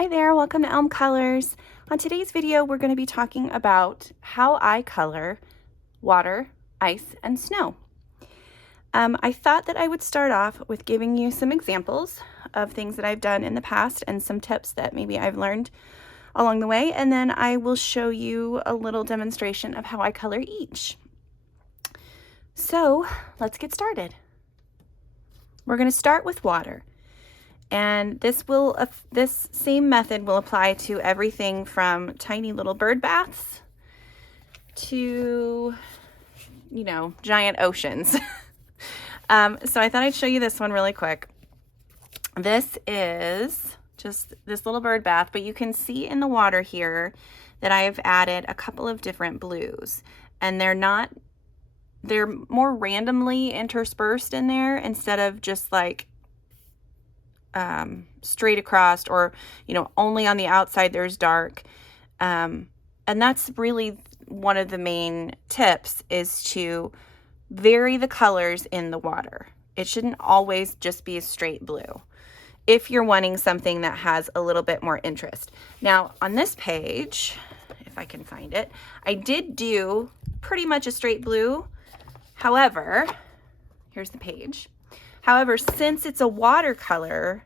Hi there, welcome to Elmcolors. On today's video, we're going to be talking about how I color water, ice, and snow. I thought that I would start off with giving you some examples of things that I've done in the past and some tips that maybe I've learned along the way, and then I will show you a little demonstration of how I color each. So let's get started. We're going to start with water. And this same method will apply to everything from tiny little bird baths to, giant oceans. So I thought I'd show you this one really quick. This is just this little bird bath, but you can see in the water here that I've added a couple of different blues, and they're more randomly interspersed in there instead of just like straight across, or only on the outside there's dark, and that's really one of the main tips, is to vary the colors in the water. It shouldn't always just be a straight blue if you're wanting something that has a little bit more interest. Now on this page, if I can find it, I did do pretty much a straight blue. However, here's the page. However, since it's a watercolor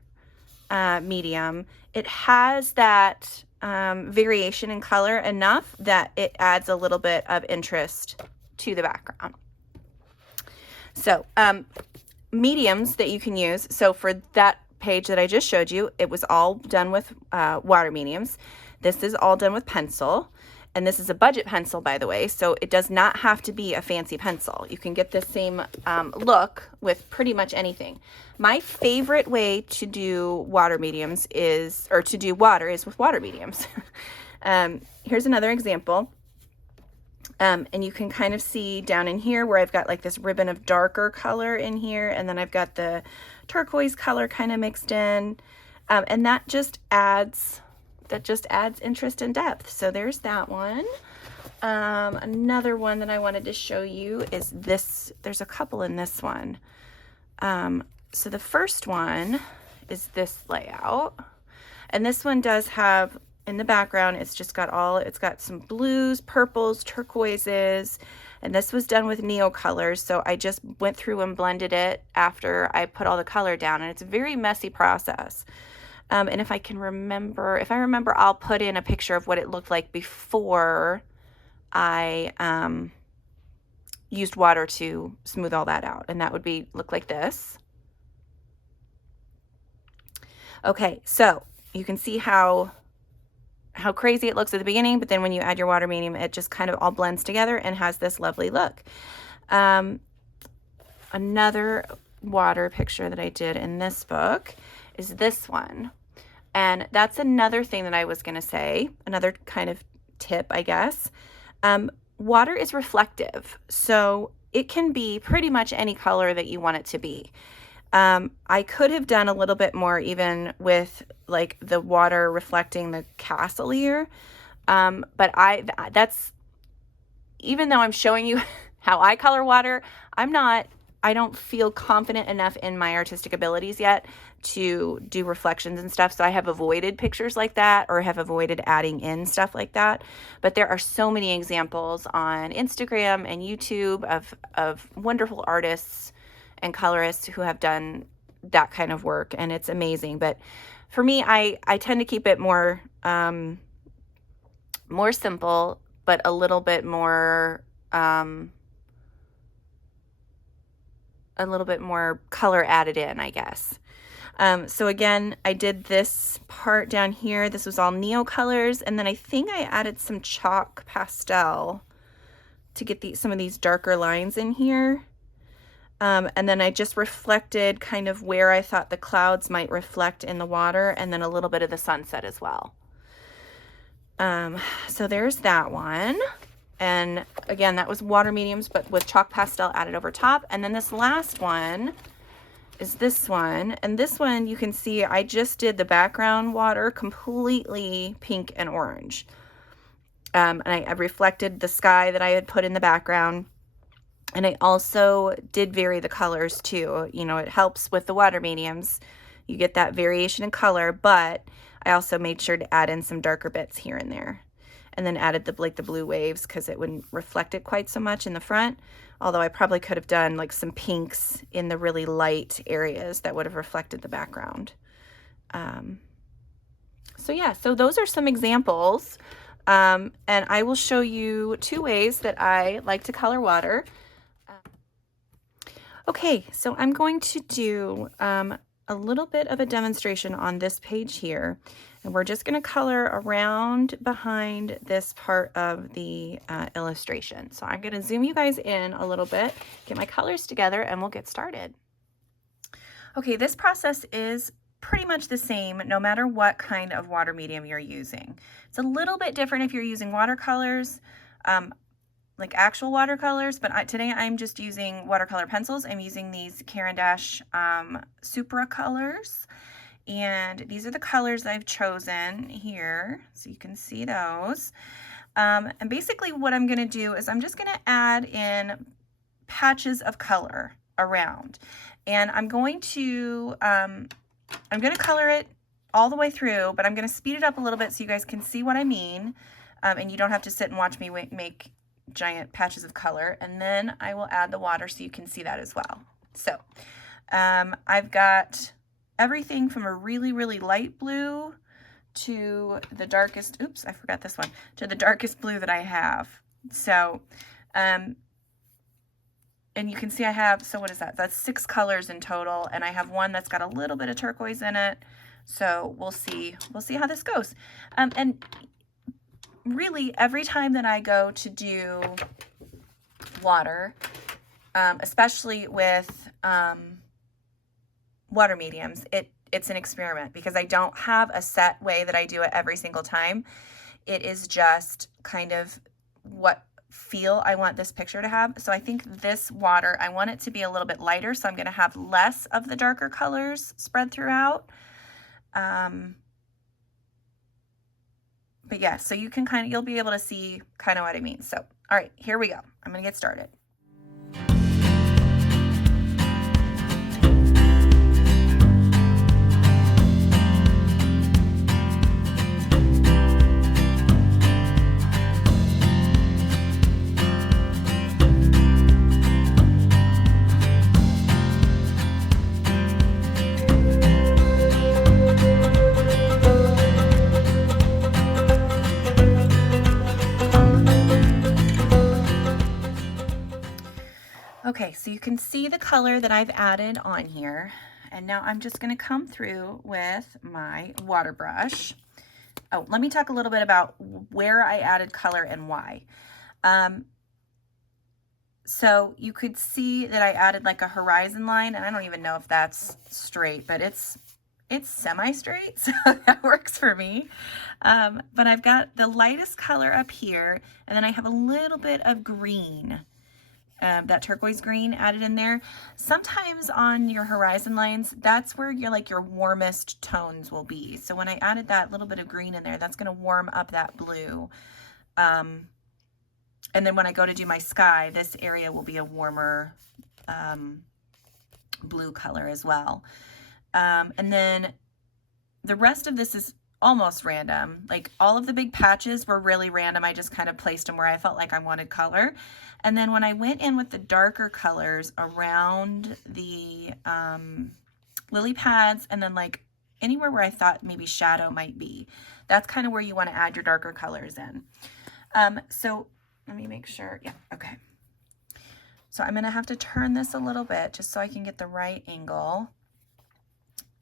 medium, it has that variation in color enough that it adds a little bit of interest to the background. So mediums that you can use. So for that page that I just showed you, it was all done with water mediums. This is all done with pencil. And this is a budget pencil, by the way, so it does not have to be a fancy pencil. You can get the same look with pretty much anything. My favorite way to do water mediums is with water mediums. Here's another example. And you can kind of see down in here where I've got like this ribbon of darker color in here, and then I've got the turquoise color kind of mixed in, and that just adds interest and depth. So there's that one. Another one that I wanted to show you is this. There's a couple in this one. So the first one is this layout, and this one does have in the background, it's got some blues, purples, turquoises, and this was done with Neocolors. So I just went through and blended it after I put all the color down, and it's a very messy process. And if I remember, I'll put in a picture of what it looked like before I used water to smooth all that out. And that would look like this. Okay, so you can see how crazy it looks at the beginning, but then when you add your water medium, it just kind of all blends together and has this lovely look. Another water picture that I did in this book is this one. And that's another thing that I was going to say, another kind of tip, I guess. Water is reflective, so it can be pretty much any color that you want it to be. I could have done a little bit more even with like the water reflecting the castle here. But even though I'm showing you how I color water, I don't feel confident enough in my artistic abilities yet to do reflections and stuff. So I have avoided pictures like that, or have avoided adding in stuff like that. But there are so many examples on Instagram and YouTube of wonderful artists and colorists who have done that kind of work, and it's amazing. But for me, I tend to keep it more simple, but a little bit more color added in, I guess. So again, I did this part down here. This was all Neocolors, and then I think I added some chalk pastel to get some of these darker lines in here. And then I just reflected kind of where I thought the clouds might reflect in the water, and then a little bit of the sunset as well. So there's that one. And again, that was water mediums, but with chalk pastel added over top. And then this last one is this one. And this one, you can see I just did the background water completely pink and orange. And I reflected the sky that I had put in the background. And I also did vary the colors too. It helps with the water mediums. You get that variation in color, but I also made sure to add in some darker bits here and there. And then added the blue waves because it wouldn't reflect it quite so much in the front. Although I probably could have done like some pinks in the really light areas that would have reflected the background. So yeah, so those are some examples. And I will show you 2 ways that I like to color water. Okay, so I'm going to do a little bit of a demonstration on this page here. And we're just going to color around behind this part of the illustration. So I'm going to zoom you guys in a little bit, get my colors together, and we'll get started. Okay, this process is pretty much the same no matter what kind of water medium you're using. It's a little bit different if you're using watercolors, like actual watercolors, but today I'm just using watercolor pencils. I'm using these Caran d'Ache Supracolors. And these are the colors I've chosen here, so you can see those. And basically what I'm going to do is I'm just going to add in patches of color around. And I'm going to color it all the way through, but I'm going to speed it up a little bit so you guys can see what I mean. And you don't have to sit and watch me make giant patches of color. And then I will add the water so you can see that as well. So I've got everything from a really, really light blue to the darkest, oops, I forgot this one, to the darkest blue that I have. So, and you can see I have, so what is that? That's 6 colors in total, and I have one that's got a little bit of turquoise in it. So we'll see how this goes. And really every time that I go to do water, especially with, water mediums, it's an experiment because I don't have a set way that I do it every single time. It is just kind of what feel I want this picture to have. So I think this water, I want it to be a little bit lighter, so I'm going to have less of the darker colors spread throughout. But yeah, so you can you'll be able to see kind of what I mean. So, all right, here we go. I'm going to get started. Okay, so you can see the color that I've added on here, and now I'm just going to come through with my water brush. Oh, let me talk a little bit about where I added color and why. So you could see that I added like a horizon line, and I don't even know if that's straight, but it's semi-straight, so that works for me. But I've got the lightest color up here, and then I have a little bit of green. That turquoise green added in there. Sometimes on your horizon lines, that's where your warmest tones will be. So when I added that little bit of green in there, that's going to warm up that blue. And then when I go to do my sky, this area will be a warmer blue color as well. And then the rest of this is almost random. Like all of the big patches were really random. I just kind of placed them where I felt like I wanted color. And then when I went in with the darker colors around the lily pads and then like anywhere where I thought maybe shadow might be, that's kind of where you want to add your darker colors in. So let me make sure. Yeah, okay. So I'm going to have to turn this a little bit just so I can get the right angle.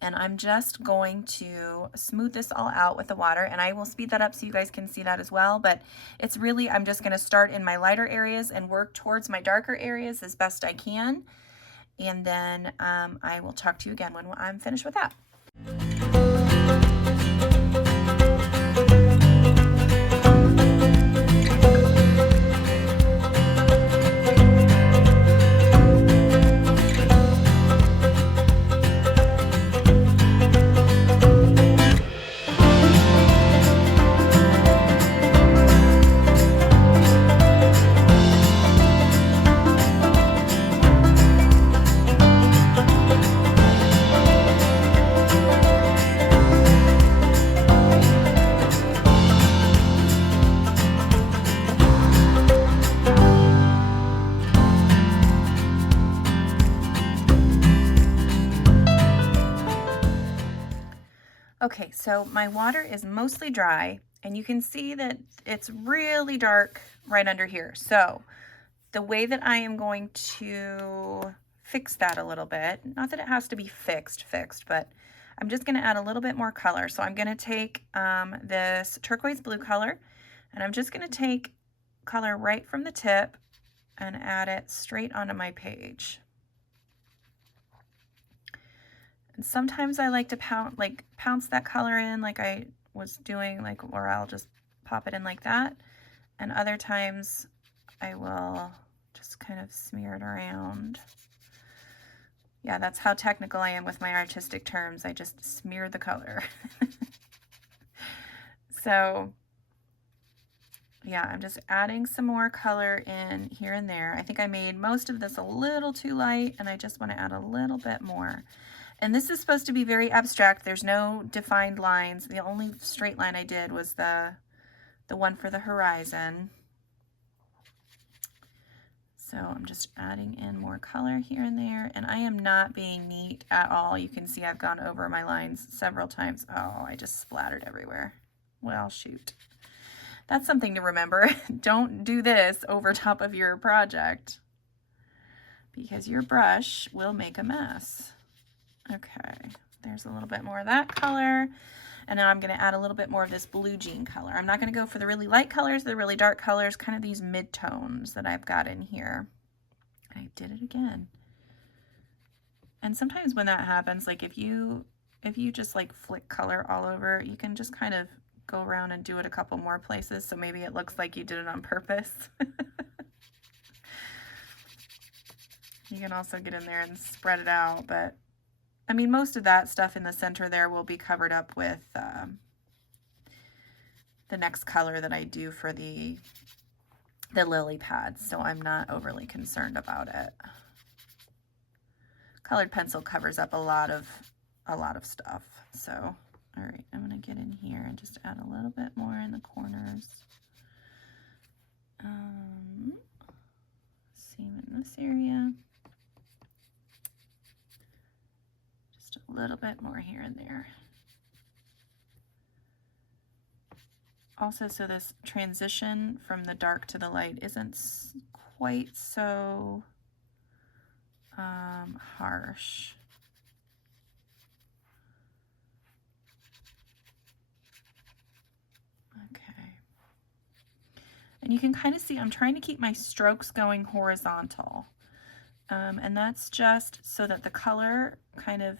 And I'm just going to smooth this all out with the water, and I will speed that up so you guys can see that as well. But it's really, I'm just going to start in my lighter areas and work towards my darker areas as best I can. And then I will talk to you again when I'm finished with that. Okay, so my water is mostly dry, and you can see that it's really dark right under here. So the way that I am going to fix that a little bit, not that it has to be fixed, but I'm just going to add a little bit more color. So I'm going to take this turquoise blue color, and I'm just going to take color right from the tip and add it straight onto my page. And sometimes I like to pounce that color in like I was doing, or I'll just pop it in like that. And other times I will just kind of smear it around. Yeah, that's how technical I am with my artistic terms. I just smear the color. So yeah, I'm just adding some more color in here and there. I think I made most of this a little too light, and I just want to add a little bit more. And this is supposed to be very abstract. There's no defined lines. The only straight line I did was the one for the horizon. So I'm just adding in more color here and there, and I am not being neat at all. You can see I've gone over my lines several times. Oh, I just splattered everywhere. Well, shoot. That's something to remember. Don't do this over top of your project because your brush will make a mess. Okay, there's a little bit more of that color. And now I'm going to add a little bit more of this blue jean color. I'm not going to go for the really light colors, the really dark colors, kind of these mid-tones that I've got in here. I did it again. And sometimes when that happens, like if you just like flick color all over, you can just kind of go around and do it a couple more places, so maybe it looks like you did it on purpose. You can also get in there and spread it out, but I mean, most of that stuff in the center there will be covered up with the next color that I do for the lily pads, so I'm not overly concerned about it. Colored pencil covers up a lot of stuff. So, all right, I'm gonna get in here and just add a little bit more in the corners. Same in this area. A little bit more here and there. Also, so this transition from the dark to the light isn't quite so harsh. Okay. And you can kind of see I'm trying to keep my strokes going horizontal. And that's just so that the color kind of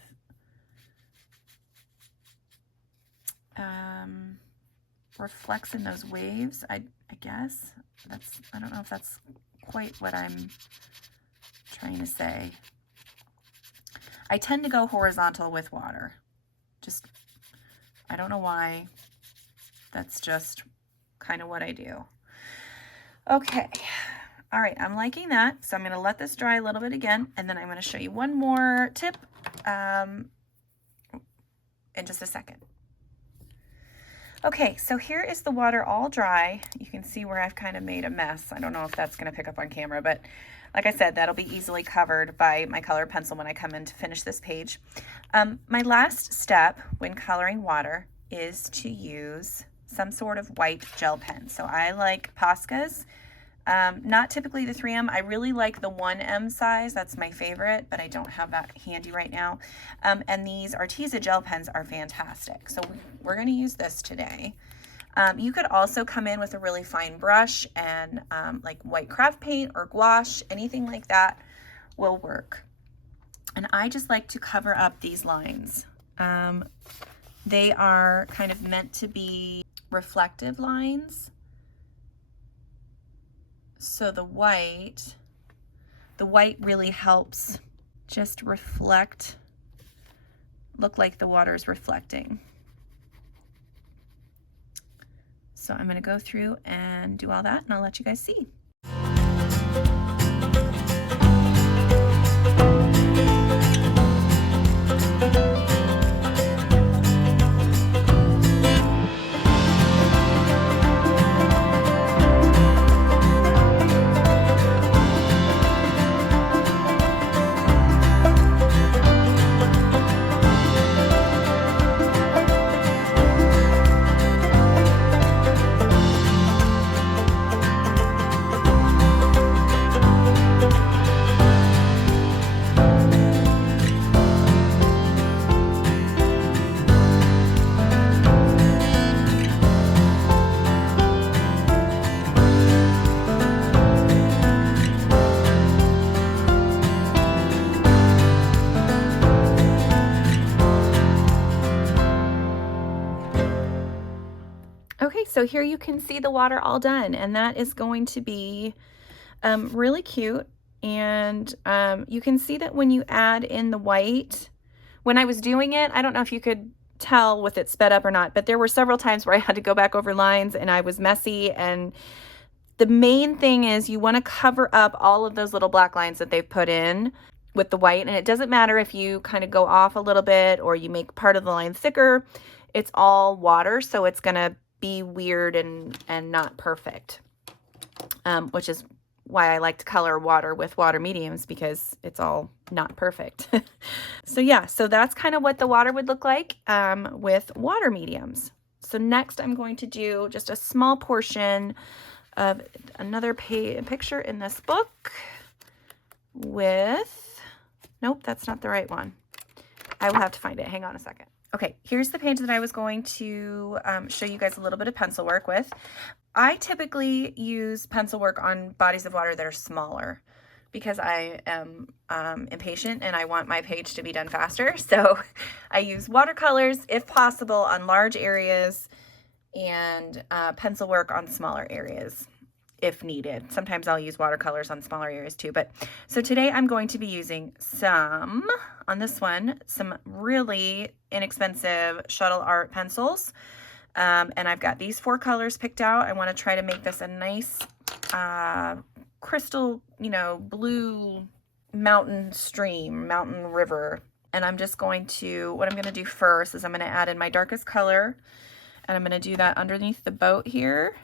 reflects in those waves. I guess I don't know if that's quite what I'm trying to say. I tend to go horizontal with water. Just, I don't know why. That's just kind of what I do. Okay. All right, I'm liking that. So I'm going to let this dry a little bit again, and then I'm going to show you one more tip in just a second. Okay, so here is the water all dry. You can see where I've kind of made a mess. I don't know if that's going to pick up on camera, but like I said, that'll be easily covered by my colored pencil when I come in to finish this page. My last step when coloring water is to use some sort of white gel pen. So I like Posca's. Not typically the 3M. I really like the 1M size. That's my favorite, but I don't have that handy right now. And these Arteza gel pens are fantastic. So we're going to use this today. You could also come in with a really fine brush and like white craft paint or gouache, anything like that will work. And I just like to cover up these lines. They are kind of meant to be reflective lines. So the white really helps just reflect, look like the water is reflecting. So I'm going to go through and do all that, and I'll let you guys see. so here you can see the water all done, and that is going to be really cute. And you can see that when you add in the white, when I was doing it, I don't know if you could tell with it sped up or not, but there were several times where I had to go back over lines and I was messy. And the main thing is you want to cover up all of those little black lines that they've put in with the white. And it doesn't matter if you kind of go off a little bit or you make part of the line thicker. It's all water, so it's going to be weird and not perfect, which is why I like to color water with water mediums, because it's all not perfect. So yeah, so that's kind of what the water would look like with water mediums. So next I'm going to do just a small portion of another picture in this book with, nope, that's not the right one. I will have to find it. Hang on a second. Okay, here's the page that I was going to show you guys a little bit of pencil work with. I typically use pencil work on bodies of water that are smaller because I am impatient and I want my page to be done faster. So I use watercolors, if possible, on large areas and pencil work on smaller areas if needed. Sometimes I'll use watercolors on smaller areas too. But so today I'm going to be using some, on this one, some really inexpensive shuttle art pencils. And I've got these 4 colors picked out. I want to try to make this a nice crystal, blue mountain stream, mountain river. And I'm just going to, what I'm going to do first is I'm going to add in my darkest color, and I'm going to do that underneath the boat here.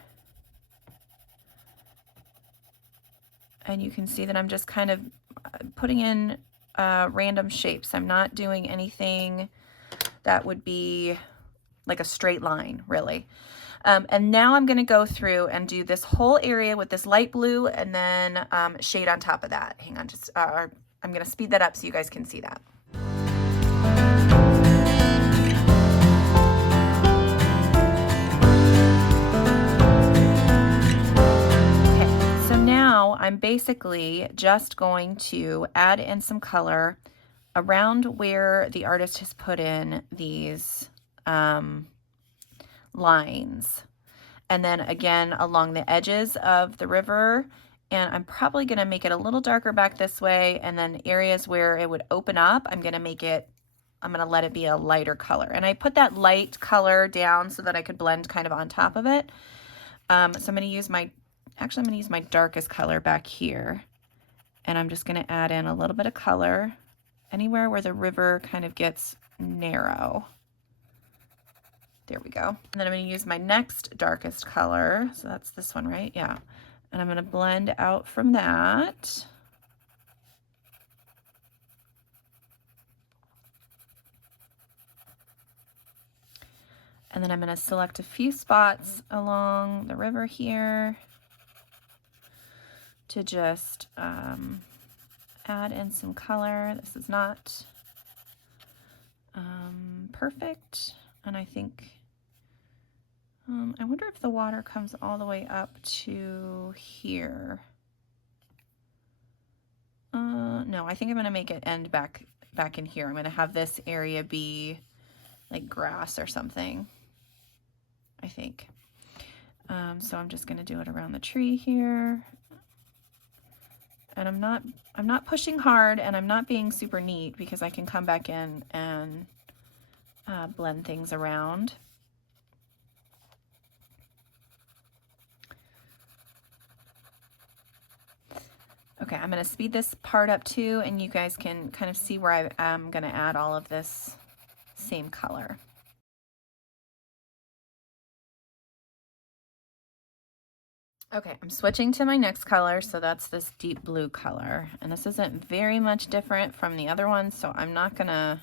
And you can see that I'm just kind of putting in random shapes. I'm not doing anything that would be like a straight line, really. And now I'm going to go through and do this whole area with this light blue and then shade on top of that. Hang on, just I'm going to speed that up so you guys can see that. Okay, so now I'm basically just going to add in some color around where the artist has put in these lines, and then again along the edges of the river. And I'm probably going to make it a little darker back this way, and then areas where it would open up, I'm going to let it be a lighter color. And I put that light color down so that I could blend kind of on top of it. So I'm going to use my darkest color back here, and I'm just going to add in a little bit of color anywhere where the river kind of gets narrow. There we go. And then I'm going to use my next darkest color. So that's this one, right? Yeah. And I'm going to blend out from that. And then I'm going to select a few spots along the river here to just add in some color. This is not perfect. And I think I wonder if the water comes all the way up to here. No, I think I'm going to make it end back in here. I'm going to have this area be like grass or something, I think. So I'm just going to do it around the tree here. And I'm not pushing hard, and I'm not being super neat because I can come back in and blend things around. Okay, I'm going to speed this part up too, and you guys can kind of see where I'm going to add all of this same color. Okay, I'm switching to my next color, so that's this deep blue color. And this isn't very much different from the other one, so I'm not gonna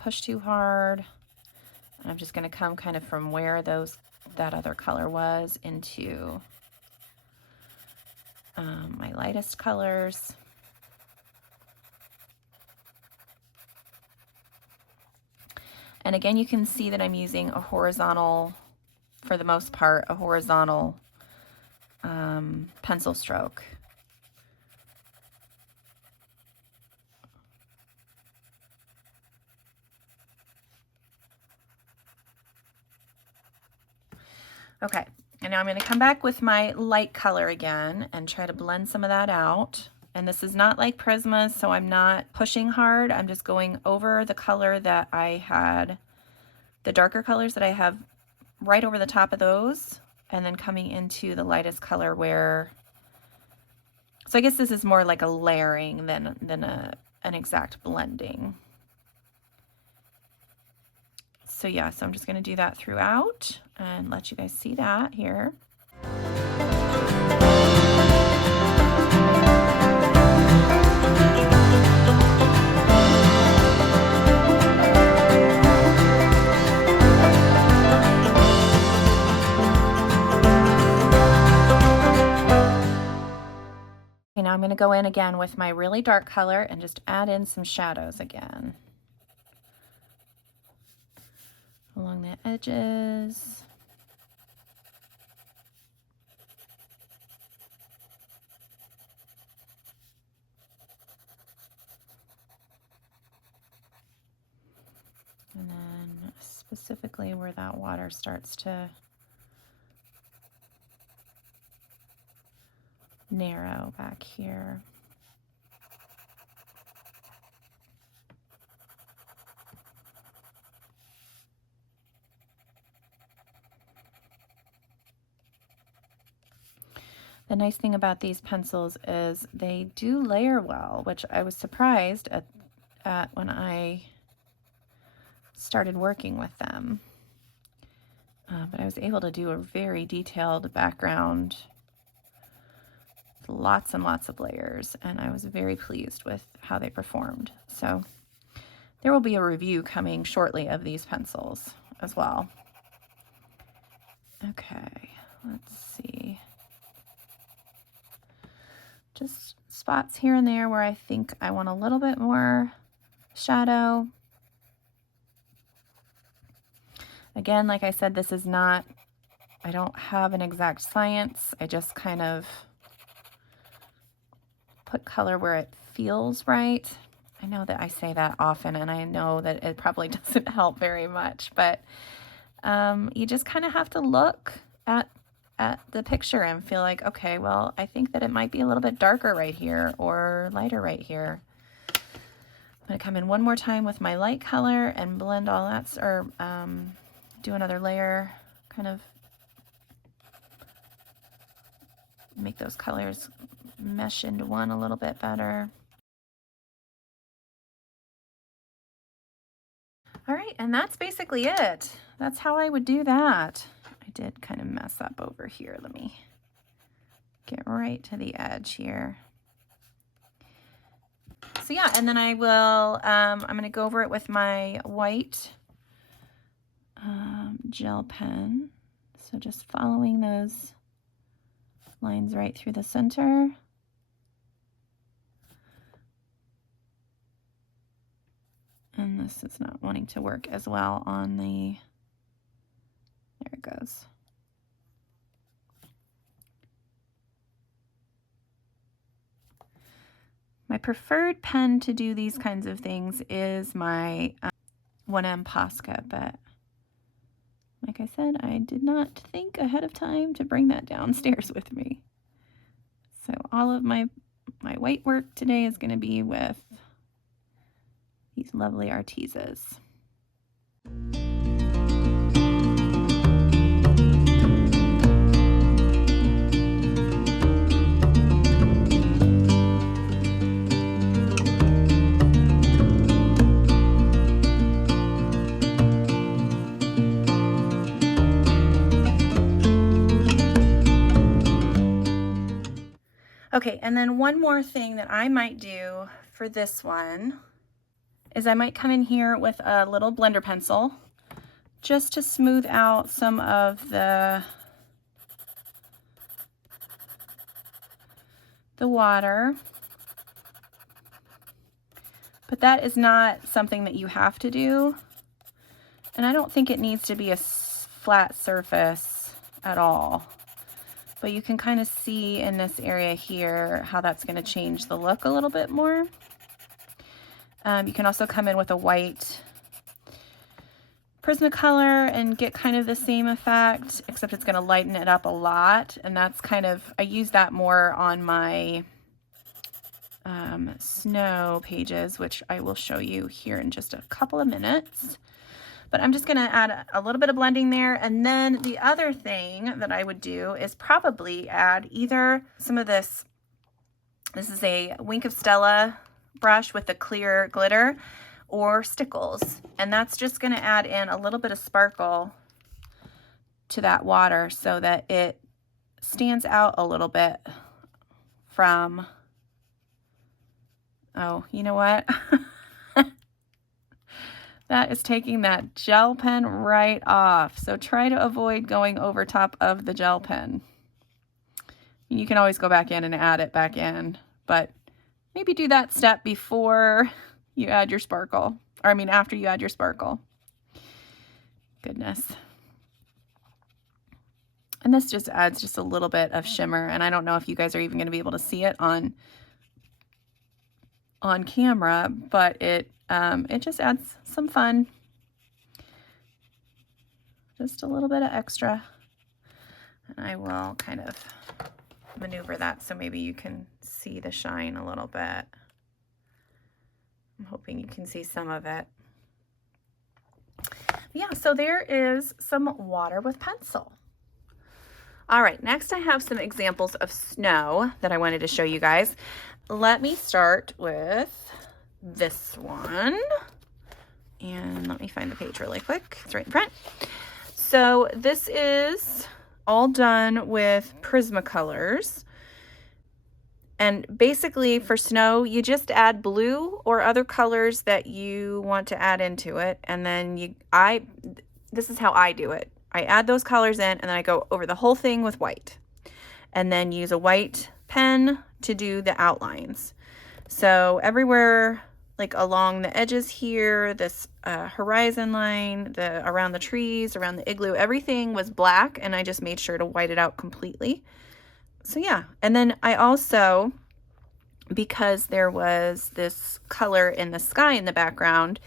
push too hard. I'm just gonna come kind of from where that other color was into my lightest colors. And again, you can see that I'm using a horizontal, for the most part, a horizontal pencil stroke. Okay, and now I'm going to come back with my light color again and try to blend some of that out. And this is not like Prisma, so I'm not pushing hard. I'm just going over the color that I had, the darker colors that I have right over the top of those, and then coming into the lightest color where, so I guess this is more like a layering than an exact blending. So yeah, so I'm just going to do that throughout and let you guys see that here. Okay, now I'm going to go in again with my really dark color and just add in some shadows again along the edges. And then specifically where that water starts to narrow back here. The nice thing about these pencils is they do layer well, which I was surprised at when I started working with them. But I was able to do a very detailed background, lots and lots of layers, and I was very pleased with how they performed. So there will be a review coming shortly of these pencils as well. Okay, let's see. Just spots here and there where I think I want a little bit more shadow. Again, like I said, this is not, I don't have an exact science. I just kind of put color where it feels right. I know that I say that often, and I know that it probably doesn't help very much, but you just kind of have to look at the picture and feel like, okay, well, I think that it might be a little bit darker right here or lighter right here. I'm going to come in one more time with my light color and blend all that, or do another layer, kind of make those colors mesh into one a little bit better. All right, and that's basically it. That's how I would do that. I did kind of mess up over here. Let me get right to the edge here. So yeah, and then I will, I'm going to go over it with my white gel pen. So just following those lines right through the center. And this is not wanting to work as well on the, there it goes. My preferred pen to do these kinds of things is my 1M Posca, but like I said, I did not think ahead of time to bring that downstairs with me. So all of my white work today is going to be with these lovely Arteezas. Okay, and then one more thing that I might do for this one is I might come in here with a little blender pencil just to smooth out some of the water. But that is not something that you have to do. And I don't think it needs to be a flat surface at all. But you can kind of see in this area here how that's going to change the look a little bit more. You can also come in with a white Prismacolor and get kind of the same effect, except it's going to lighten it up a lot. And that's kind of, I use that more on my snow pages, which I will show you here in just a couple of minutes. But I'm just going to add a little bit of blending there. And then the other thing that I would do is probably add either some of this. This is a Wink of Stella brush with the clear glitter, or Stickles. And that's just going to add in a little bit of sparkle to that water so that it stands out a little bit from, oh, you know what? That is taking that gel pen right off. So try to avoid going over top of the gel pen. You can always go back in and add it back in, but maybe do that step before you add your sparkle. Or I mean, after you add your sparkle. Goodness. And this just adds just a little bit of shimmer. And I don't know if you guys are even going to be able to see it on camera, but it just adds some fun. Just a little bit of extra. And I will kind of maneuver that so maybe you can see the shine a little bit. I'm hoping you can see some of it. Yeah, so there is some water with pencil. All right, next I have some examples of snow that I wanted to show you guys. Let me start with this one. And let me find the page really quick. It's right in front. So this is all done with Prismacolors. And basically for snow, you just add blue or other colors that you want to add into it. And then this is how I do it. I add those colors in and then I go over the whole thing with white. And then use a white pen to do the outlines. So everywhere, like along the edges here, this horizon line, around the trees, around the igloo, everything was black, and I just made sure to white it out completely. So yeah, and then I also, because there was this color in the sky in the background,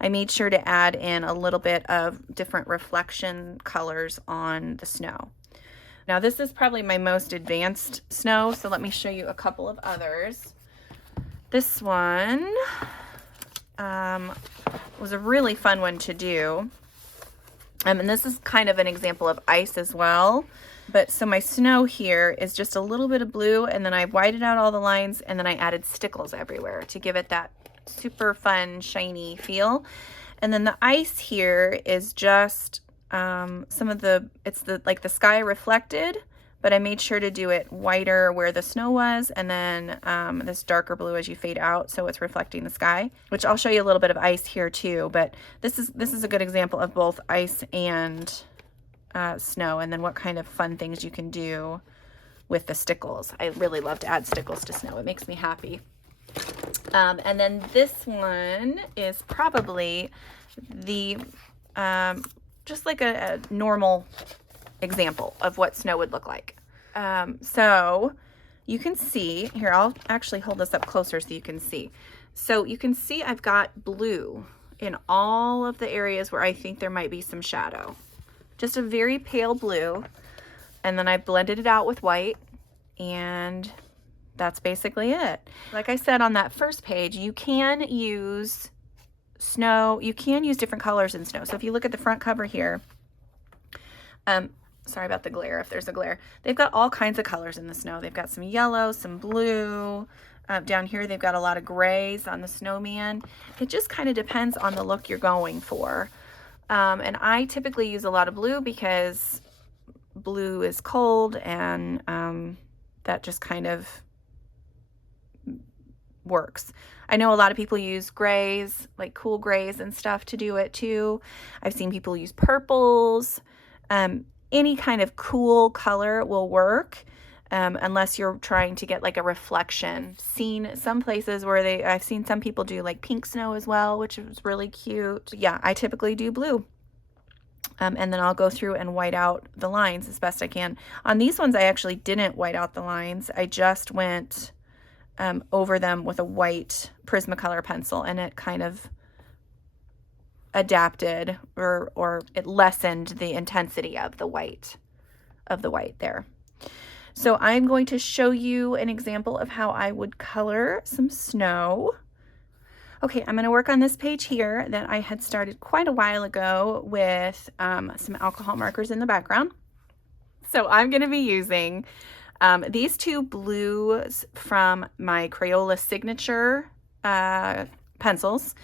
I made sure to add in a little bit of different reflection colors on the snow. Now this is probably my most advanced snow, so let me show you a couple of others. This one was a really fun one to do. And this is kind of an example of ice as well. But so my snow here is just a little bit of blue, and then I whited out all the lines, and then I added Stickles everywhere to give it that super fun, shiny feel. And then the ice here is just some of like the sky reflected, but I made sure to do it whiter where the snow was, and then this darker blue as you fade out, so it's reflecting the sky, which I'll show you a little bit of ice here too. But this is a good example of both ice and snow, and then what kind of fun things you can do with the Stickles. I really love to add Stickles to snow. It makes me happy. And then this one is probably the just like a normal example of what snow would look like. So you can see here, I'll actually hold this up closer so you can see. So you can see I've got blue in all of the areas where I think there might be some shadow. Just a very pale blue, and then I blended it out with white, and that's basically it. Like I said on that first page, you can use snow, you can use different colors in snow. So if you look at the front cover here, sorry about the glare, if there's a glare, they've got all kinds of colors in the snow. They've got some yellow, some blue. Down here they've got a lot of grays on the snowman. It just kind of depends on the look you're going for. And I typically use a lot of blue because blue is cold, and that just kind of works. I know a lot of people use grays, like cool grays and stuff, to do it too. I've seen people use purples. Any kind of cool color will work, unless you're trying to get like a reflection. Seen some places where I've seen some people do like pink snow as well, which is really cute. Yeah, I typically do blue. And then I'll go through and white out the lines as best I can. On these ones, I actually didn't white out the lines. I just went over them with a white Prismacolor pencil, and it kind of adapted, or it lessened the intensity of the white there. So I'm going to show you an example of how I would color some snow. Okay, I'm going to work on this page here that I had started quite a while ago with some alcohol markers in the background. So I'm going to be using these two blues from my Crayola Signature pencils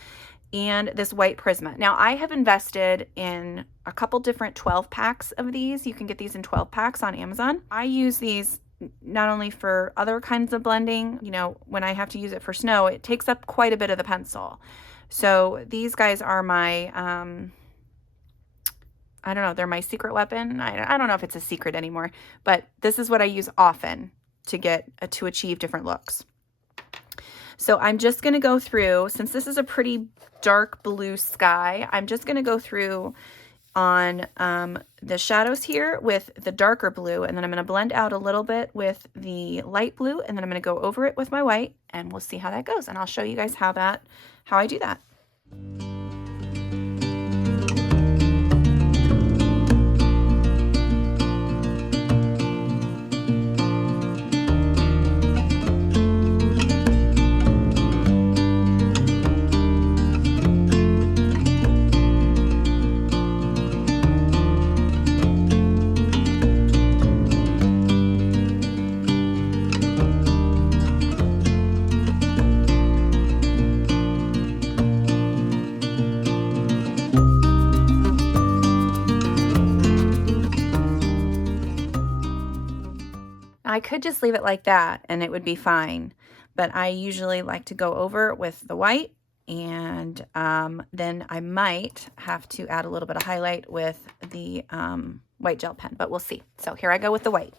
and this white Prisma. Now I have invested in a couple different 12 packs of these. You can get these in 12 packs on Amazon. I use these not only for other kinds of blending, you know, when I have to use it for snow, it takes up quite a bit of the pencil. So these guys are my, I don't know, they're my secret weapon. I don't know if it's a secret anymore, but this is what I use often to achieve different looks. So I'm just going to go through, since this is a pretty dark blue sky, I'm just going to go through on the shadows here with the darker blue, and then I'm going to blend out a little bit with the light blue, and then I'm going to go over it with my white, and we'll see how that goes. And I'll show you guys how I do that. I could just leave it like that and it would be fine, but I usually like to go over it with the white, and then I might have to add a little bit of highlight with the white gel pen, but we'll see. So here I go with the white.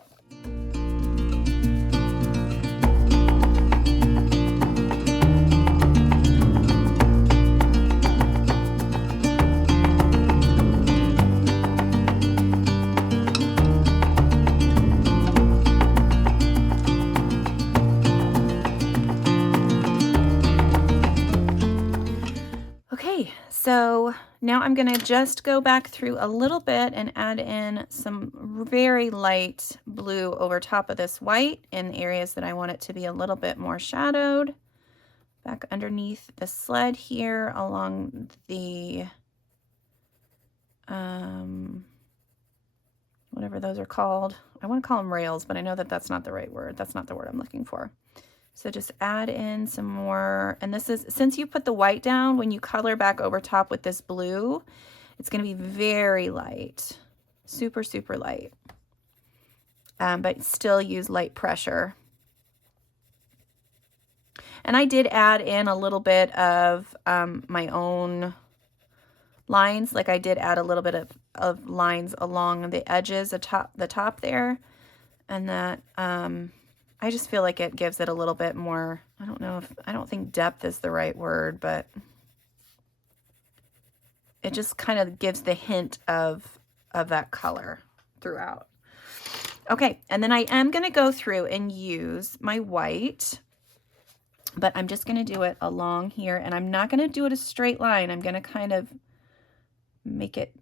Okay, so now I'm going to just go back through a little bit and add in some very light blue over top of this white in areas that I want it to be a little bit more shadowed. Back underneath the sled here along the, whatever those are called. I want to call them rails, but I know that that's not the right word. That's not the word I'm looking for. So just add in some more, and this is, since you put the white down, when you color back over top with this blue, it's going to be very light, super, super light, but still use light pressure. And I did add in a little bit of my own lines, like I did add a little bit of lines along the edges, the top there, and that, I just feel like it gives it a little bit more, I don't think depth is the right word, but it just kind of gives the hint of that color throughout. Okay, and then I am going to go through and use my white, but I'm just going to do it along here, and I'm not going to do it a straight line. I'm going to kind of make it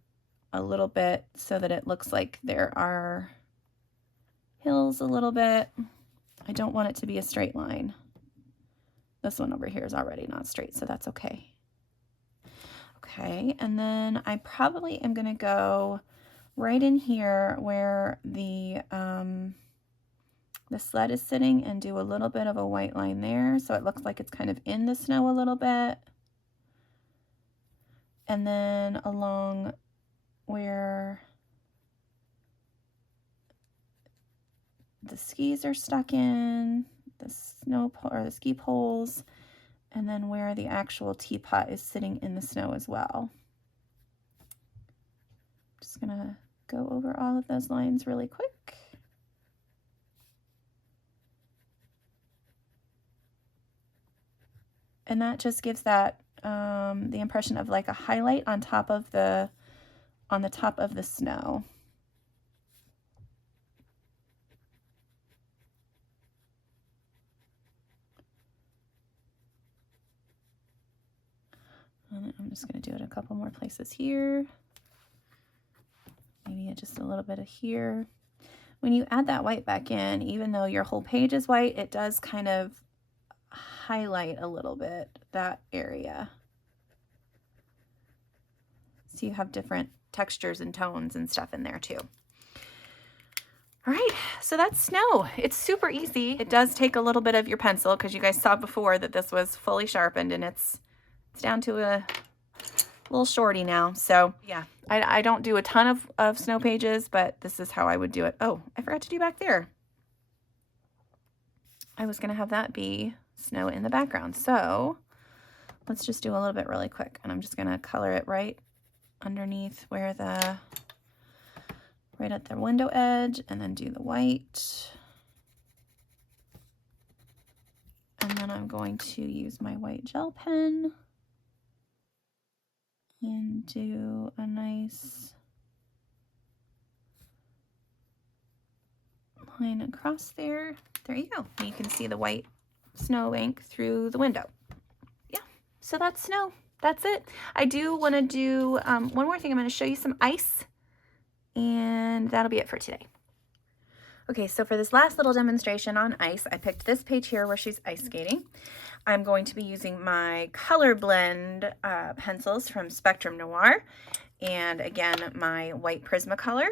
a little bit so that it looks like there are hills a little bit. I don't want it to be a straight line. This one over here is already not straight, so that's okay. Okay, and then I probably am going to go right in here where the sled is sitting and do a little bit of a white line there, so it looks like it's kind of in the snow a little bit. And then along where the skis are stuck in, the snow or the ski poles, and then where the actual teapot is sitting in the snow as well. Just gonna go over all of those lines really quick. And that just gives that the impression of like a highlight on top of the top of the snow. And I'm just going to do it a couple more places here. Maybe just a little bit of here. When you add that white back in, even though your whole page is white, it does kind of highlight a little bit that area. So you have different textures and tones and stuff in there too. All right, so that's snow. It's super easy. It does take a little bit of your pencil because you guys saw before that this was fully sharpened, and it's down to a little shorty now. So yeah, I don't do a ton of snow pages, but this is how I would do it. Oh, I forgot to do back there. I was gonna have that be snow in the background. So let's just do a little bit really quick, and I'm just gonna color it right underneath where right at the window edge, and then do the white. And then I'm going to use my white gel pen and do a nice line across there. There you go. You can see the white snow ink through the window. Yeah, so that's snow. That's it. I do want to do one more thing. I'm going to show you some ice, and that'll be it for today. Okay, so for this last little demonstration on ice, I picked this page here where she's ice skating. I'm going to be using my color blend pencils from Spectrum Noir, and again, my white Prismacolor,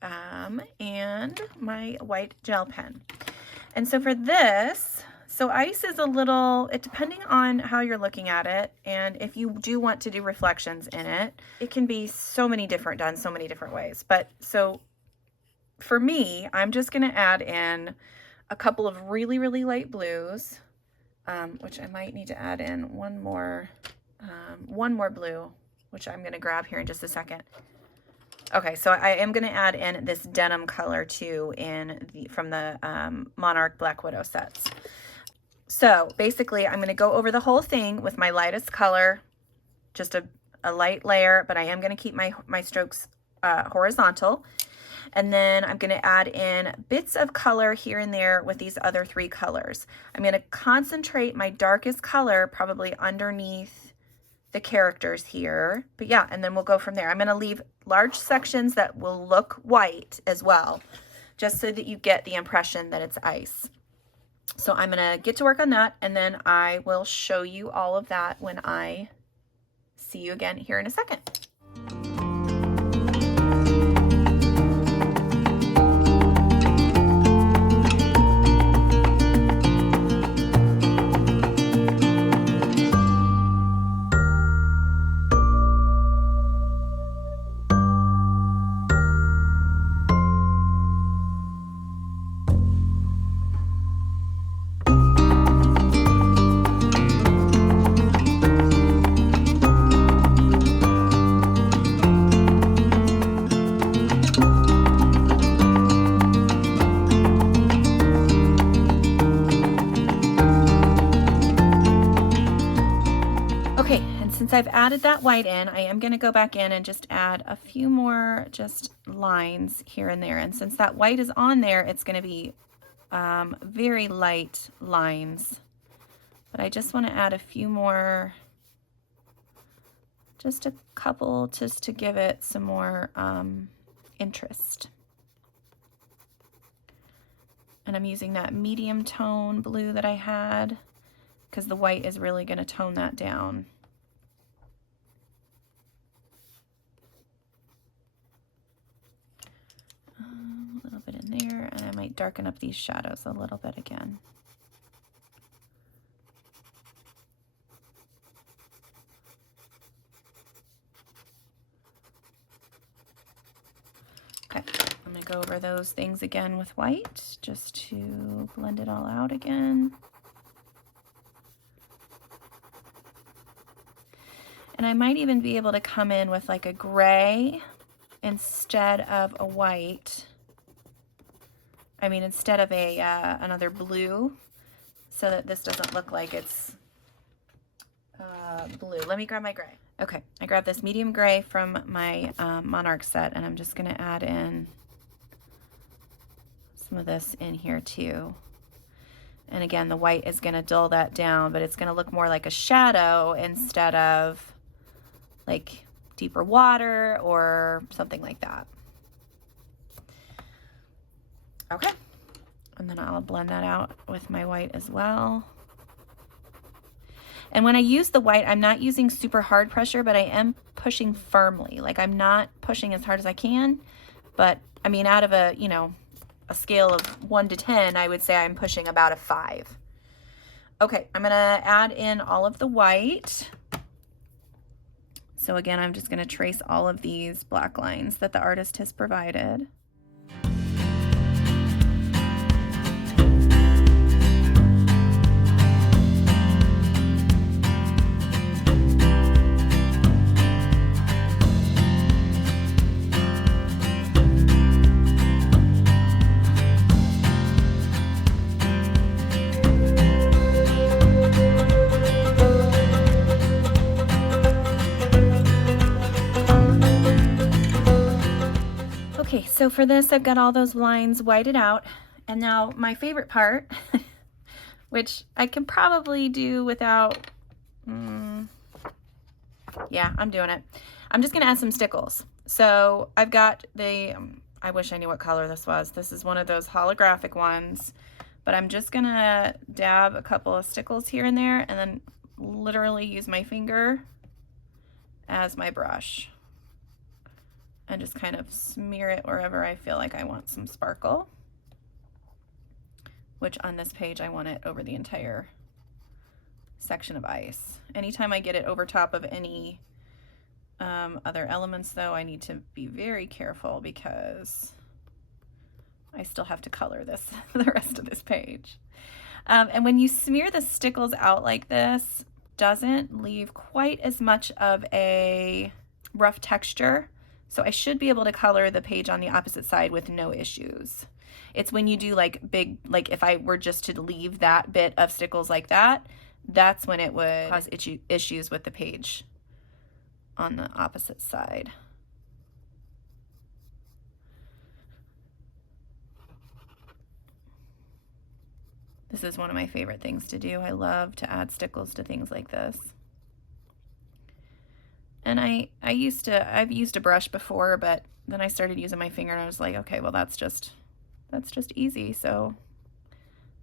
and my white gel pen. And so for this, so ice is a little, depending on how you're looking at it, and if you do want to do reflections in it, it can be done so many different ways. But so for me, I'm just going to add in a couple of really, really light blues, which I might need to add in one more blue, which I'm going to grab here in just a second. Okay, so I am going to add in this denim color too from the Monarch Black Widow sets. So basically, I'm going to go over the whole thing with my lightest color, just a light layer, but I am going to keep my strokes horizontal. And then I'm going to add in bits of color here and there with these other three colors. I'm going to concentrate my darkest color probably underneath the characters here. But yeah, and then we'll go from there. I'm going to leave large sections that will look white as well, just so that you get the impression that it's ice. So I'm going to get to work on that, and then I will show you all of that when I see you again here in a second. Okay, and since I've added that white in, I am going to go back in and just add a few more just lines here and there. And since that white is on there, it's going to be very light lines. But I just want to add a few more, just a couple, just to give it some more interest. And I'm using that medium tone blue that I had, because the white is really going to tone that down. A little bit in there, and I might darken up these shadows a little bit again. Okay, I'm going to go over those things again with white, just to blend it all out again. And I might even be able to come in with like a gray instead of a white. I mean, instead of another blue, so that this doesn't look like it's blue. Let me grab my gray. Okay, I grabbed this medium gray from my Monarch set, and I'm just going to add in some of this in here too. And again, the white is going to dull that down, but it's going to look more like a shadow instead of like deeper water or something like that. Okay. And then I'll blend that out with my white as well. And when I use the white, I'm not using super hard pressure, but I am pushing firmly. Like I'm not pushing as hard as I can, but I mean, out of a, you know, a scale of 1 to 10, I would say I'm pushing about a 5. Okay, I'm gonna add in all of the white. So again, I'm just gonna trace all of these black lines that the artist has provided. Okay, so for this, I've got all those lines whited out. And now my favorite part, which I can probably do without, yeah, I'm doing it. I'm just gonna add some stickles. So I've got the, I wish I knew what color this was. This is one of those holographic ones, but I'm just gonna dab a couple of stickles here and there and then literally use my finger as my brush. And just kind of smear it wherever I feel like I want some sparkle, which on this page I want it over the entire section of ice. Anytime I get it over top of any other elements though, I need to be very careful because I still have to color this the rest of this page. And when you smear the stickles out like this, doesn't leave quite as much of a rough texture. So I should be able to color the page on the opposite side with no issues. It's when you do like big, like if I were just to leave that bit of stickles like that, that's when it would cause issues with the page on the opposite side. This is one of my favorite things to do. I love to add stickles to things like this. And I've used a brush before, but then I started using my finger and I was like, okay, well that's just easy. So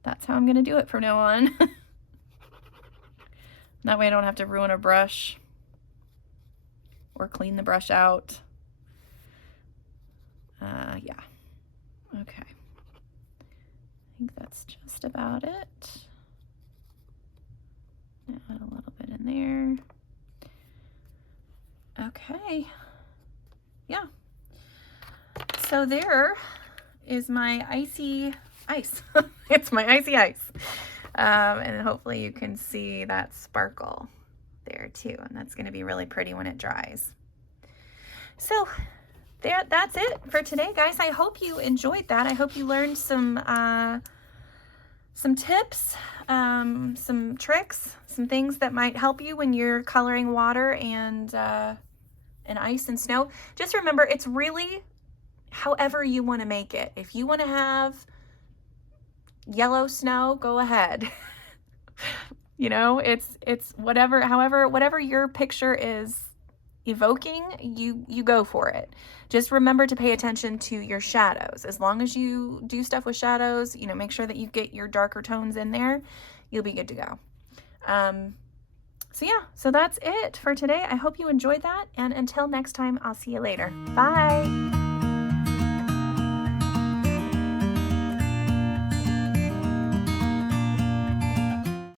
that's how I'm gonna do it from now on. That way I don't have to ruin a brush or clean the brush out. Yeah, okay. I think that's just about it. Add a little bit in there. Okay, yeah. So there is my icy ice. It's my icy ice. And hopefully you can see that sparkle there too. And that's gonna be really pretty when it dries. So that's it for today, guys. I hope you enjoyed that. I hope you learned some tips, some tricks, some things that might help you when you're coloring water and ice and snow. Just remember, it's really however you want to make it. If you want to have yellow snow, go ahead. You know, it's whatever your picture is evoking, you go for it. Just remember to pay attention to your shadows. As long as you do stuff with shadows, you know, make sure that you get your darker tones in there, you'll be good to go. So yeah, so that's it for today. I hope you enjoyed that, and until next time, I'll see you later. Bye.